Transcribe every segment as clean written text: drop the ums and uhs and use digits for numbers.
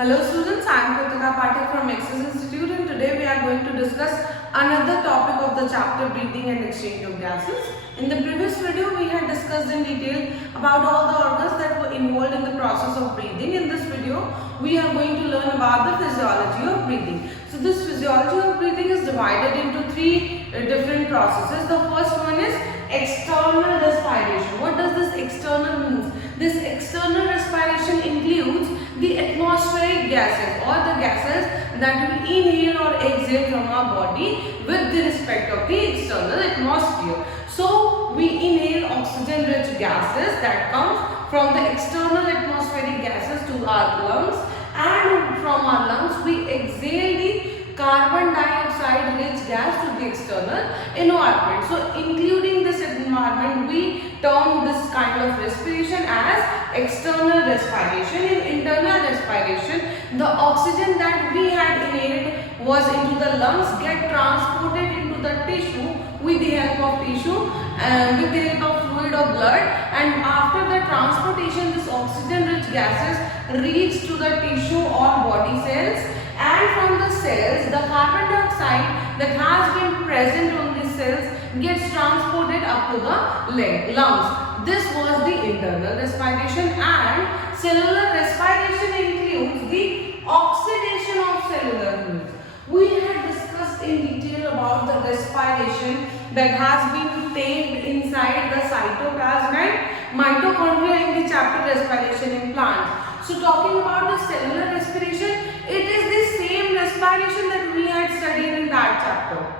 Hello students, I am Kritika Pathak from Access Institute and today we are going to discuss another topic of the chapter breathing and exchange of gases. In the previous video we had discussed in detail about all the organs that were involved in the process of breathing. In this video we are going to learn about the physiology of breathing. So this physiology of breathing is divided into three different processes. The first one is external respiration. What does this external mean? This external respiration includes the atmospheric gases or the gases that we inhale or exhale from our body with the respect of the external atmosphere. So we inhale oxygen rich gases that comes from the external atmospheric gases to our lungs, and from our lungs we exhale the carbon dioxide rich gas to the external environment. So including this environment we term this kind of respiration as external respiration. In internal respiration, the oxygen that we had inhaled was into the lungs get transported into the tissue with the help of tissue and with the help of fluid or blood, and after the transportation this oxygen rich gases reach to the tissue or body cells, and from the cells the carbon dioxide that has been present on the cells gets transported up to the lungs. This was the internal respiration. And cellular respiration includes the oxidation of cellular fluids. We had discussed in detail about the respiration that has been taken inside the cytoplasm and mitochondria in the chapter respiration in plants. So talking about the cellular respiration, it is the same respiration that we had studied in that chapter.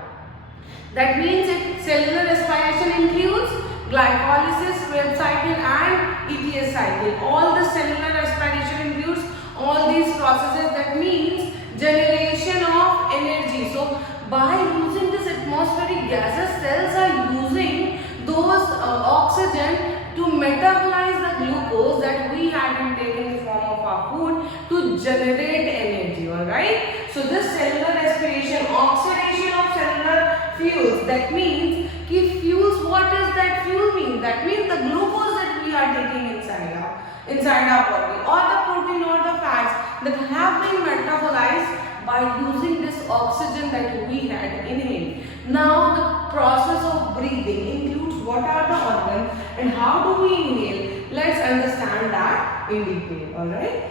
That means cellular respiration includes glycolysis, Krebs cycle and ETS cycle. All the cellular respiration includes all these processes. That means generation of energy. So by using this atmospheric gases, cells are using those oxygen to metabolize the glucose that we had taken in the form of our food to generate energy. Alright. So this cellular respiration, oxidation of cellular fuels. That means fuels, what does that fuel mean? That means the glucose that we are taking inside our body, or the protein or the fats that have been metabolized by using this oxygen that we had inhaled. Now the process of breathing includes what are the organs and how do we inhale. Let's understand that in detail. Alright.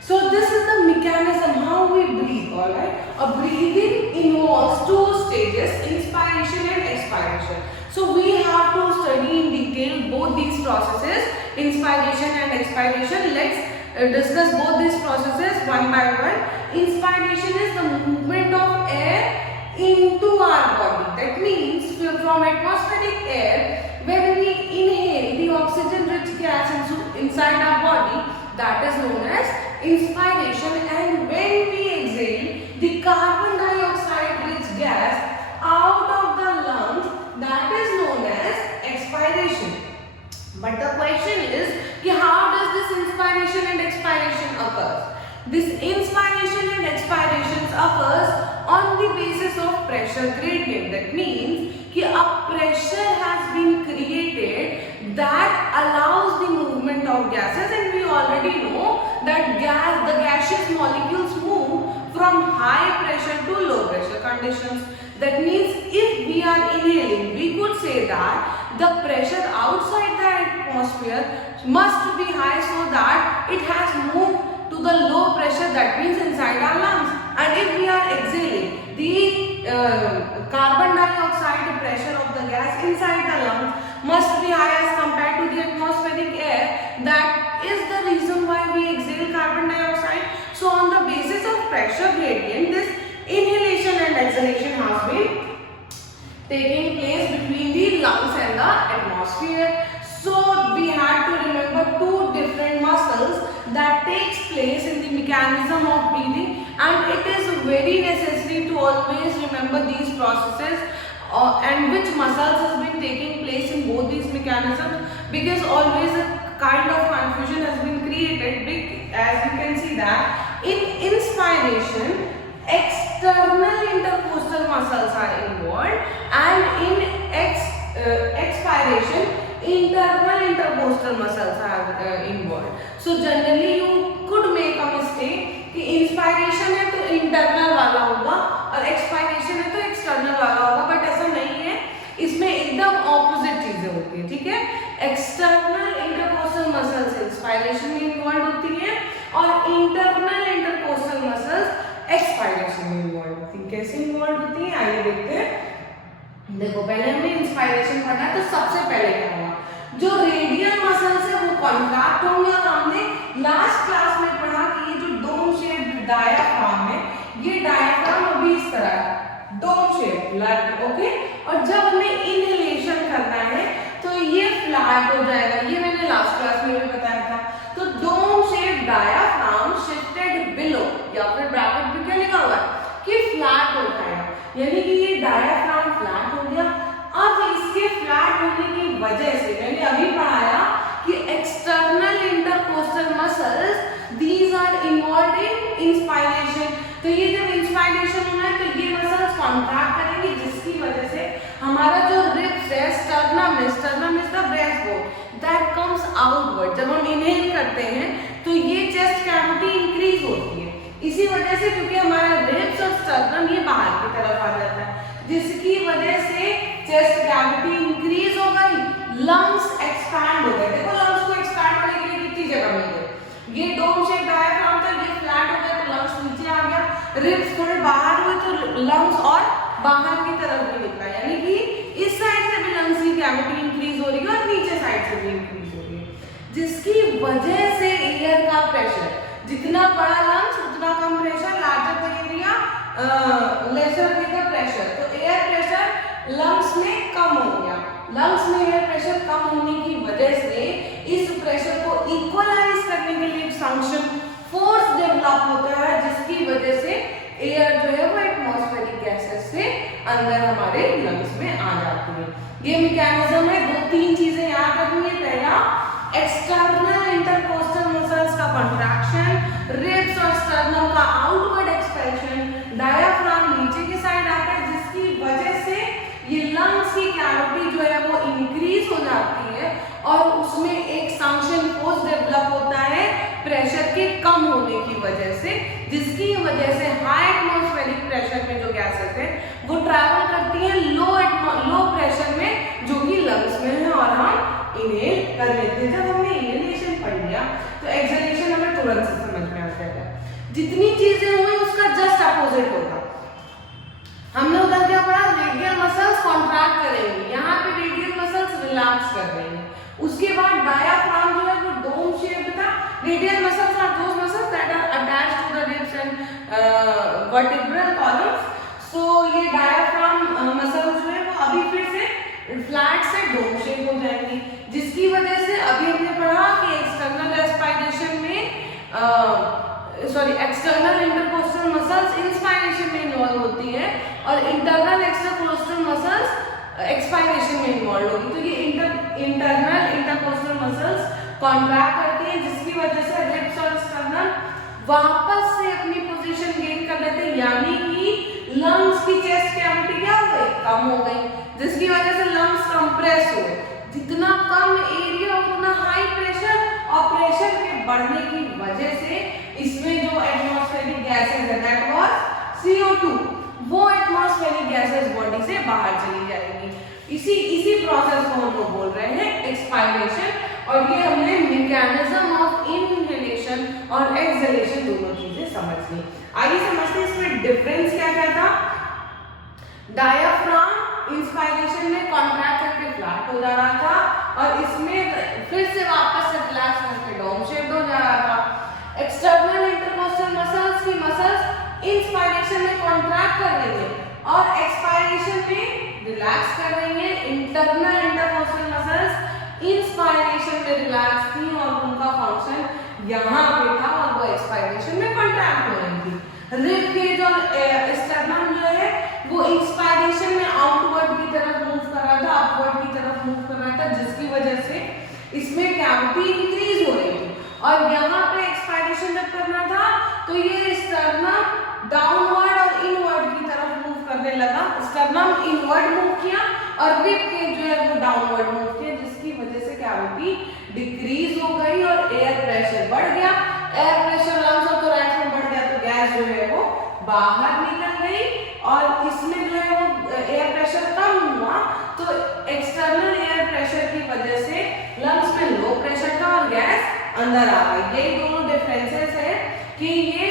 So this is the mechanism how we breathe. Alright. A breathing involves two stages, inspiration and expiration. So we have to study in detail both these processes, inspiration and expiration. Let's discuss both these processes one by one. Inspiration is the movement of air into our body. That means from atmospheric air, when we inhale the oxygen rich gas inside our body, that is known as inspiration, and when we exhale the carbon dioxide rich gas out of the lungs, that is known as expiration. But the question is, how does this inspiration and expiration occurs? This inspiration and expiration occurs on the basis of pressure gradient. That means a pressure has been created that allows the movement of gases, and we already know that the gaseous molecules move from high pressure to low pressure conditions. That means if we are inhaling, we could say that the pressure outside the atmosphere must be high so that it has moved to the low pressure, that means inside our lungs. And if we are exhaling, the carbon dioxide pressure of the gas inside the lungs must be high as compared to the atmospheric air. That is the reason why we exhale carbon dioxide. So on the basis of pressure gradient, this inhalation and exhalation has been taking place between the lungs and the atmosphere. So we have to remember two different muscles that takes place in the mechanism of breathing, and it is very necessary to always remember these processes and which muscles has been taking place in both these mechanisms, because always a kind of confusion has been created. As you can see that in inspiration external intercostal muscles are involved, and in expiration internal intercostal muscles are involved. So generally you could make a mistake कि inspiration है तो internal वाला होगा और expiration है तो external वाला होगा, बट ऐसा नहीं है, इसमें एकदम ऑपोजिट चीजें होती है, ठीक है। एक्सटर्नल इंटरकोस्टल मसल्स इंस्पायरेशन में इन्वॉल्व होती है और इंटरनल इंटरकोस्टल मसल्स एक्सपायरेशन में इन्वॉल्व होती है। कैसे इन्वॉल्व होती है आइए देखते हैं। देखो पहले हमें इंस्पायरेशन पढ़ना है, तो सबसे पहले क्या होगा, जो रेडियल मसल्स है वो कॉन्ट्रैक्ट होंगे और हमने लास्ट क्लास में पढ़ा कि ये जो डोम शेप्ड डायाफ्राम है, ये डायाफ्राम अभी इस तरह है, डोम शेप, ओके। और जब हमें इनहेलेशन करना है तो ये फ्लैट हो जाएगा, ये मैंने लास्ट क्लास में भी बताया था। तो dome shape diaphragm shifted below, या फिर ब्रैकेट में क्या लिखा हुआ है कि फ्लैट हो जाएगा, यानी कि ये डायाफ्राम फ्लैट हो गया। अब इसके फ्लैट होने की वजह से मैंने अभी पढ़ाया कि external intercostal muscles these are involved in inspiration. तो ये जब इंस्पायरेशन होना है तो ये मसल्स कॉन्ट्रैक्ट करेंगे, जिसकी वजह से हमारा जो रिब्स है, sternum is the breast bone that comes outward. जब हम इनहेल करते हैं तो ये चेस्ट कैविटी इंक्रीज होती है, इसी वजह से, क्योंकि हमारा रिब्स और स्टर्नम ये बाहर की तरफ आ जाता है, जिसकी वजह से चेस्ट कैविटी इंक्रीज हो गई, लंग्स एक्सपैंड हो गए। देखो लंग्स को एक्सपैंड होने के लिए कितनी जगह मिल गई, ये डोम शेप डायफ्राम था, ये फ्लैट हो गया तो लंग्स नीचे आ गया, रिब्स थोड़े बाहर हुए तो लंग्स और बाहर की तरफ भी निकला, यानी कि इस साइड से भी लंग्स की कैविटी इंक्रीज हो रही है और नीचे साइड से भी इंक्रीज हो रही है, जिसकी वजह से एयर का प्रेशर, जितना बड़ा लंग्स उतना कम pressure, larger the area lesser the pressure. तो एयर प्रेशर लंग्स में कम हो गया, लंग्स में एयर प्रेशर कम होने की वजह से इस प्रेशर को इक्वलाइज करने के लिए फंक्शन फोर्स डेवलप होता है, जिसकी वजह से एयर जो है वो एटमॉस्फेरिक गैसेस से अंदर हमारे लंग्स में आ जाती है। ये मैकेनिज्म है, दो तीन चीजें याद रखनी है। पहला, एक्सटर्नल इंटरकोस्टल मसल्स का कॉन्ट्रैक्शन, रिब्स और स्टर्नम का आउटवर्ड एक्सपेंशन, डायाफ्राम नीचे की साइड आता है, जिसकी वजह से ये लंग्स की कैविटी जो है वो इंक्रीज हो जाती है और उसमें एक संक्शन फोर्स डेवलप होता है प्रेशर के कम होने की वजह से, जिसकी वजह से हाई एटमॉस्फेरिक प्रेशर में जो गैसेस है वो ट्रैवल करती हैं लो प्रेशर में, जो कि लंग्स में है और हम इनहेल कर लेते हैं। जब हमने इनहेलेशन पढ़ लिया तो एक्सहेलेशन हमें तुरंत से समझ में आ जाएगा। जितनी चीजें हुई उसका जस्ट अपोजिट होगा। हमने उधर क्या पढ़ा, रेडियल मसल्स कॉन्ट्रैक्ट करेंगे, यहाँ पे रेडियल मसल्स रिलैक्स कर रही हैं। उसके बाद डायाफ्राम जो है वो डोम शेप था। Radial muscles are those muscles that are attached to the ribs and vertebral columns. So ये डायाफ्राम मसल्स जो है वो अभी फिर से फ्लैट से डोम शेप हो जाएंगी, जिसकी वजह से अभी हमने पढ़ा कि एक्सटर्नल रेस्पिरेशन में एक्सटर्नल इंटरकोस्टल मसल्स इंस्पायरेशन में इन्वॉल्व होती है और इंटरनल एक्स्ट्राकोस्टल मसल्स एक्सपायरेशन में इन्वॉल्व होगी। तो ये इंटरनल इंटरकोस्टल मसल्स कॉन्ट्रैक्ट करती हैं, जिसकी वजह से रिब्स और स्टर्नम वापस से अपनी पोजीशन गेन कर लेते हैं, यानी कि लंग्स की चेस्ट कैविटी क्या हो गई, कम हो गई, जिसकी वजह से लंग्स कंप्रेस हुए। जितना कम एरिया उतना हाई प्रेशर, और प्रेशर के बढ़ने की वजह से इसमें जो एटमॉस्फेरिक गैसेस है दैट वाज CO2, वो एटमॉस्फेरिक गैसेस बॉडी से बाहर चली जाएंगी। इसी प्रोसेस को हम लोग बोल रहे हैं एक्सपायरेशन, और ये हमने मैकेनिज्म ऑफ इनहेलेशन और एक्सहेलेशन दोनों चीजें समझ ली। आइए समझते हैं इसमें डिफरेंस क्या क्या था। डायाफ्राम इंस्पायरेशन में कॉन्ट्रैक्ट करके फ्लैट हो जा रहा था और इसमें फिर से वापस से रिलैक्स करके डोम शेप्ड हो जा रहा था। एक्सटर्नल इंटरकोस्टल मसल्स की मसल्स इंस्पायरेशन में कॉन्ट्रैक्ट कर रही है और एक्सपायरेशन में रिलैक्स कर रही है। इंटरनल इंटरकोस्टल मसल्स इंस्पायरेशन में रिलैक्स थी और उनका फंक्शन यहाँ पे था और वो एक्सपायरेशन में कॉन्ट्रैक्ट हो रही थी। रिब केज और स्टर्नम जो है वो इंस्पायरेशन में आउटवर्ड की तरफ मूव कर रहा था, अपवर्ड की तरफ मूव कर रहा था, जिसकी वजह से इसमें कैविटी इंक्रीज हो रही थी। और यहाँ पे एक्सपायरेशन जब करना था तो ये स्टर्नम डाउनवर्ड और इनवर्ड की तरफ मूव करने लगा। स्टर्नम इनवर्ड मूव किया और रिब केज जो है वो डाउनवर्ड मूव किया, जिसकी वजह से कैविटी डिक्रीज हो गई और एयर प्रेशर बढ़ गया। एयर प्रेशर लंग्स और थोरैक्स में बढ़ गया तो अंदर आ रहा है। यही दोनों डिफरेंसेस है कि ये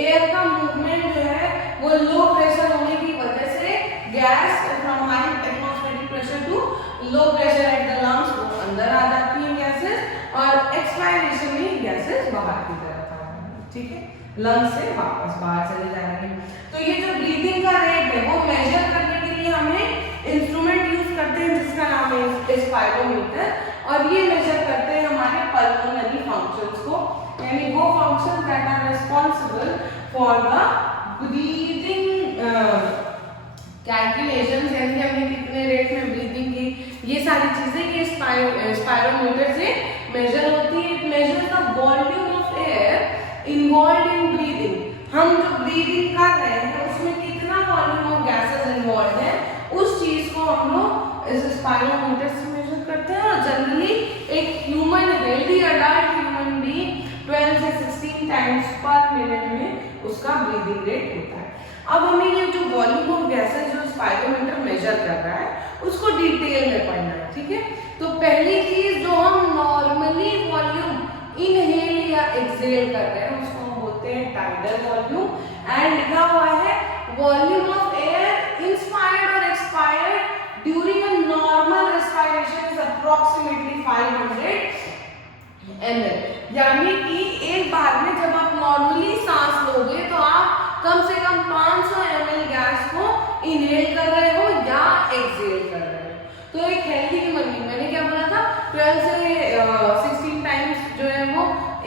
एयर का मूवमेंट जो है वो लो प्रेशर होने की वजह से gas from high atmospheric pressure to low pressure at the lungs वो अंदर आ जाती है गैसेस, और एक्सपायरेशन में गैसेस बाहर की तरफ आ जाएंगी, ठीक है, लंग्स से वापस बाहर चले जाएंगे। तो ये जो ब्रीदिंग का रेट है वो मेजर करने के लिए हमें इंस्ट्रूमेंट यूज करते हैं जिसका नाम है स्पायरोमीटर, और ये मेजर करते हैं हमारे पल्मोनरी फंक्शंस को, यानी वो functions that are responsible for the breathing calculations, यानी हमने कितने रेट में ब्रीदिंग की, ये सारी चीजें ये स्पायरोमीटर से मेजर होती है। It measures the volume of air involve in breathing. हम जो ब्रीदिंग कर रहे हैं उसमें कितना वॉल्यूम ऑफ गैसेस इन्वॉल्व है, उस चीज को हम लोग इस स्पायरोमीटर से मेजर करते हैं। और जनरली एक human healthy adult human being 12 से 16 टाइम्स पर मिनट में उसका ब्रीदिंग रेट होता है। अब हमें ये जो वॉल्यूम ऑफ गैसेस जो स्पायरोमीटर मेजर कर रहा है उसको डिटेल में पढ़ना है, ठीक है। तो पहली चीज जो हम नॉर्मली वॉल्यूम इनहेल या एक्सहेल कर रहे हैं उसको हम बोलते हैं टाइडल वॉल्यूम, एंड लिखा हुआ है वॉल्यूम ऑफ एयर इंस्पायर्ड और expired during a normal respiration is approximately 500 ml। यानी कि एक बार में जब आप नॉर्मली सांस लोगे तो आप कम से कम 500 ml गैस को इनहेल कर रहे हो या एक्सहेल कर रहे हो। तो एक हेल्दी ह्यूमन बीइंग, मैंने क्या बोला था 12 से 16 टाइम्स जो है वो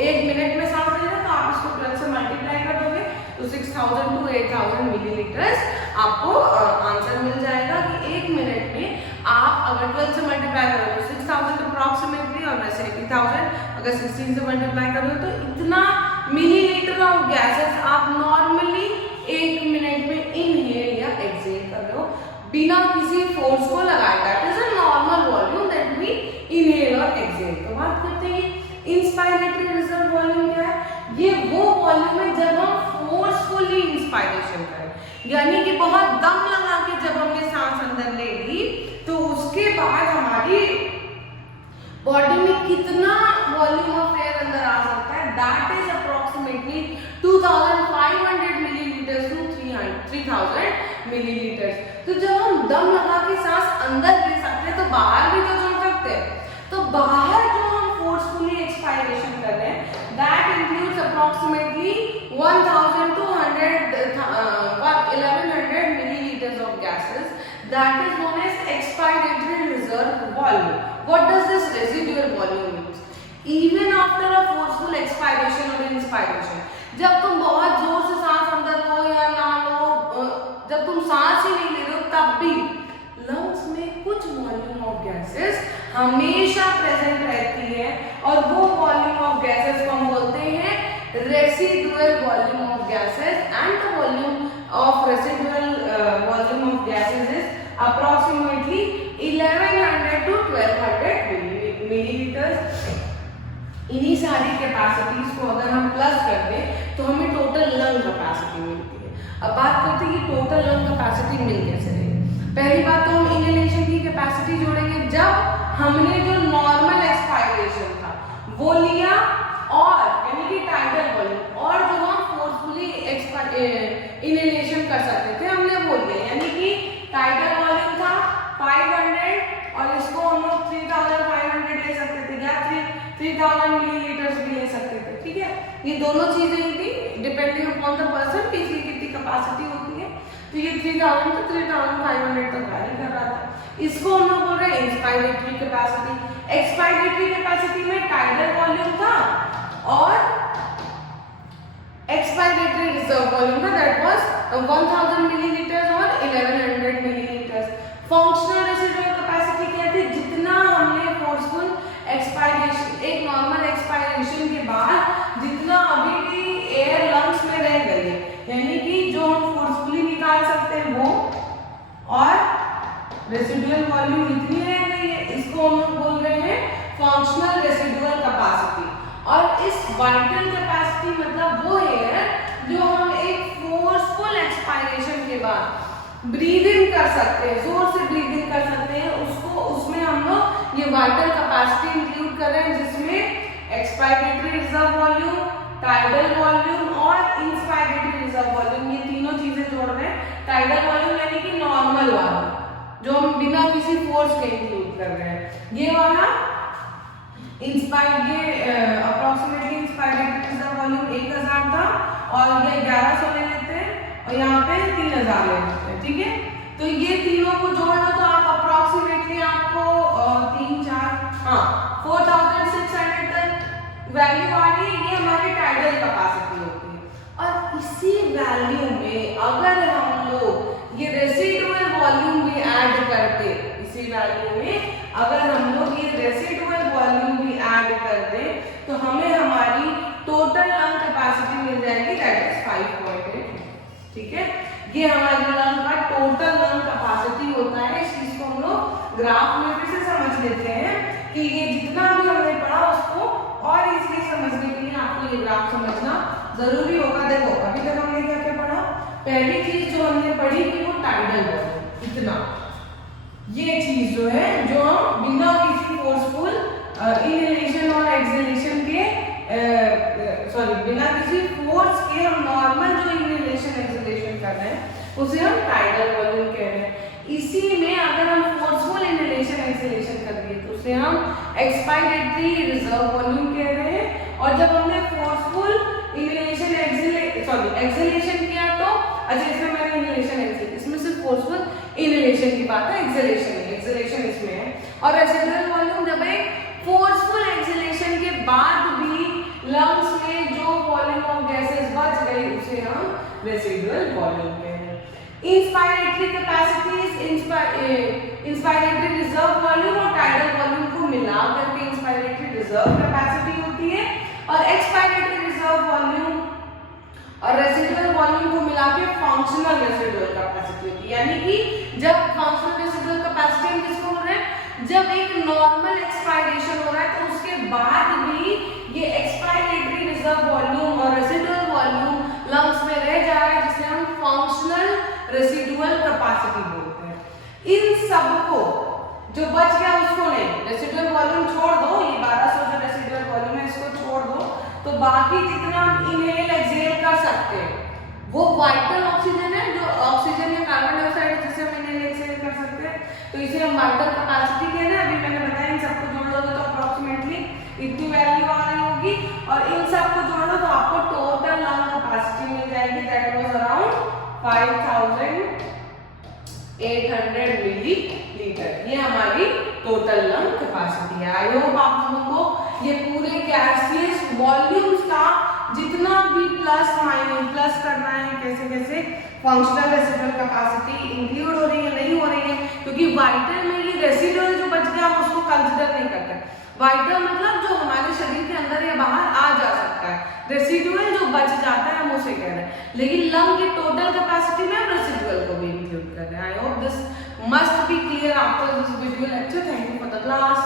एक मिनट में सांस लेना, तो आप इसको 12 से मल्टीप्लाई कर दोगे तो 6000 टू 8000 मिलीलीटर्स आपको आंसर मिल जाएगा कि एक मिनट में आप अगर 12 से मल्टीप्लाई करोगे तो 6000 अप्रॉक्सीमेटली, और वैसे 80,000 अगर 16 से मल्टीप्लाई करोगे तो इतना मिलीलीटर ऑफ गैसेस आप नॉर्मली एक मिनट में इनहेल या एक्सहेल कर रहे हो बिना किसी फोर्स को लगाए। That is a normal volume that we inhale और एक्सहेल। तो बात करते हैं इंस्पायरेटरी रिजर्व वॉल्यूम क्या है। ये वो वॉल्यूम है जब हम फोर्सफुली इंस्पायरेशन करें, यानी कि बहुत दम लगा के जब हमने सांस अंदर ले ली तो उसके बाद हमारी बॉडी में कितना वॉल्यूम ऑफ एयर अंदर आ सकता है, that is approximately 2500 millilitres to 3000 millilitres. तो जब हम दम लगा के सांस अंदर ले सकते हैं तो बाहर भी तो छोड़ सकते हैं। तो बाहर जो हम फोर्सफुली एक्सपायरेशन कर रहे हैं that includes approximately 1100 milliliters of gases, that is known as expiratory reserve volume. What does this residual volume mean? Even after a forceful expiration or inspiration, जब तुम बहुत जोर से सांस अंदर लो या ना लो, जब तुम सांस ही नहीं ले रहे हो तब भी लंग्स में कुछ वॉल्यूम ऑफ गैसेस हमेशा प्रेजेंट रहती है, और वो वॉल्यूम ऑफ गैसेस को हम बोलते हैं residual volume of gases, and the volume of residual volume of gases is approximately 1100 to 1200 milliliters। इन्हीं सारी कैपेसिटीज को अगर हम प्लस कर दें तो हमें टोटल लंग कैपेसिटी मिलती है। अब बात करते हैं कि टोटल लंग कैपेसिटी मिल कैसे रही। पहली बात तो हम इनहेलेशन की कैपेसिटी जोड़ेंगे, जब हमने जो नॉर्मल एक्सपायरेशन था वो लिया और यानी कि टाइडल वॉल्यूम, और जो हम फोर्सफुली इनहेलेशन कर सकते थे हमने वो लिया, यानी कि टाइडल वॉल्यूम था 500 और इसको हम लोग 3500 ले सकते थे या 3000 मिलीलीटर्स भी ले सकते थे, ठीक है। ये दोनों चीजें ही थी डिपेंडिंग अपॉन द पर्सन कि इसकी कितनी कैपेसिटी होती है। तो ये 3000 से 3500 तक वैरी कर रहा था। इसको हम लोग बोल रहे हैं इंस्पायरेटरी कैपेसिटी। एक्सपायरेटरी कैपेसिटी में टाइडल वॉल्यूम था और एक्सपायरेटरी रिजर्व वॉल्यूम था, दैट वाज 1000 मिलीलीटर्स और 1100 मिलीलीटर्स। फंक्शनल रेसिडुअल कैपेसिटी क्या थी, जितना हमने फोर्सफुल एक्सपायरेशन, एक नॉर्मल एक्सपायरेशन के बाद जितना अभी भी एयर लंग्स में रह गई है, यानी कि जो हम फोर्सफुली निकाल सकते हैं वो, और रेसिडुअल वॉल्यूम इतनी रह गई है, इसको हम लोग बोल रहे हैं फंक्शनल रेसिडुअल कैपेसिटी। और इस वाइटल कैपेसिटी मतलब वो है जो हम एक फोर्सफुल एक्सपायरेशन के बाद ब्रीदिंग कर सकते हैं, जोर से ब्रीदिंग कर सकते हैं, उसको उसमें हम लोग ये वाइटल कैपेसिटी इंक्लूड कर रहे हैं, जिसमें expiratory reserve volume, tidal volume और इंस्पायरेटरी रिजर्व वॉल्यूम, ये तीनों चीजें जोड़ रहे हैं। टाइडल वॉल्यूम यानी कि नॉर्मल वाला जो हम बिना किसी फोर्स के इंक्लूड कर रहे हैं, ये वाला अप्रोक्सीमेटली इंस्पायरेटरी रिजर्व वॉल्यूम 1000 था और ये 1100 ले लेते हैं और यहाँ पे 3000 ले लेते हैं, ठीक है। तो ये तीनों को जोड़ लो तो आप अप्रोक्सीमेटली आपको 4600 तक वैल्यू आ रही है। ये हमारी टाइडल कैपेसिटी होती है। और इसी वैल्यू में अगर हम लोग ये रेसिडुअल वॉल्यूम भी ऐड करते, इसी वैल्यू में अगर हम लोग ये रेसिडुअल वॉल्यूम भी ऐड करते तो हमें हमारी टोटल लंग कैपेसिटी मिल जाएगी, दैट इज 5.8, ठीक है। ये हमारी लंग का टोटल लंग कैपेसिटी होता है। इस चीज को हम लोग ग्राफ में फिर से समझ लेते हैं कि ये जितना भी हमने पढ़ा उसको और इसलिए समझने के लिए आपको ये ग्राफ समझना जरूरी होगा। देखो अभी तक हमने क्या क्या पढ़ा, पहली चीज जो हमने पढ़ी थी वो टाइडल वॉल्यूम, इतना ये चीज जो है जो हम बिना किसी फोर्सफुल इनहेलेशन और एक्सहेलेशन के बिना किसी फोर्स के हम नॉर्मल जो इनहेलेशन एक्सहेलेशन कर रहे हैं उसे हम टाइडल वॉल्यूम कह रहे हैं। इसी में अगर हम फोर्सफुल इनहेलेशन एक्सहेलेशन कर दिए तो उसे हम एक्सपायरेटरी रिजर्व वॉल्यूम कह रहे हैं। और जब हमने फोर्सफुल इनहेलेशन एक्सहेलेशन किया तो अच्छा, इसमें मैंने इनहेलेशन एक्सहेलेशन, इसमें सिर्फ फोर्सफुल इनहेलेशन की बात है, एक्सहेलेशन इसमें है। और रेसिडुअल वॉल्यूम जब एक फोर्सफुल एक्सहेलेशन के बाद भी लंग्स में जो वॉल्यूम ऑफ गैसेस बच गई उसे हम रेसिडुअल वॉल्यूम कहते हैं। Inspiratory capacity, inspiratory reserve volume और टाइडल वॉल्यूम को मिला करके इंस्पायरेटरी रिजर्व कैपेसिटी होती है। और एक्सपायरेटरी रिजर्व वॉल्यूम और रेसिडुअल वॉल्यूम को मिला के फंक्शनल रेसिडुअल कैपेसिटी होती है। यानी कि जब फंक्शनल रेसिडुअल कैपेसिटी हम किसको बोल रहे हैं, जब एक नॉर्मल एक्सपायरेशन हो रहा है तो उसके बाद भी ये एक्सपायरेटरी रिजर्व वॉल्यूम और रेसिडुअल वॉल्यूम लंग्स में रह जा रहा है, जिसे हम फंक्शनल रेसिडुअल कैपेसिटी बोलते हैं। इन सब को जो बच गया उसको नहीं, रेसिडुअल वॉल्यूम छोड़ दो, ये 1200 जो रेसिडुअल वॉल्यूम है इसको छोड़ दो, तो बाकी जितना हम इनहेल एक्सहेल कर सकते हैं वो वाइटल ऑक्सीजन है, जो ऑक्सीजन या कार्बन डाइऑक्साइड है जिसे हम इनहेल एक्सहेल कर सकते हैं, तो इसे हम वाइटल कैपेसिटी कह रहे हैं। अभी मैंने बताया इन सबको जोड़ लो तो अप्रोक्सीमेटली इतनी वैल्यू आ रही होगी और इन सबको जोड़ लो तो आपको टोटल लंग कैपेसिटी मिल जाएगी, दैट वाज अराउंड 5800 मिलीलीटर। ये हमारी टोटल लंग कैपेसिटी है। आई होप आप लोगों को ये पूरे गैसियस वॉल्यूम्स का जितना भी प्लस माइनस प्लस करना है, कैसे कैसे फंक्शनल रेसिडुअल कैपेसिटी इंक्लूड हो रही है नहीं हो रही है, क्योंकि वाइटल में ये रेसिडुअल जो बच गया हम उसको कंसिडर नहीं करते। वाइटल मतलब जो हमारे शरीर के अंदर या बाहर आ जा सकता है, रेसिडुअल जो बच जाता है हम उसे कह रहे हैं। लेकिन लंग की टोटल कैपेसिटी में हम रेसिडुअल को भी इंक्लूड कर रहे हैं। I hope this must be clear after this video lecture. Thank you for the class.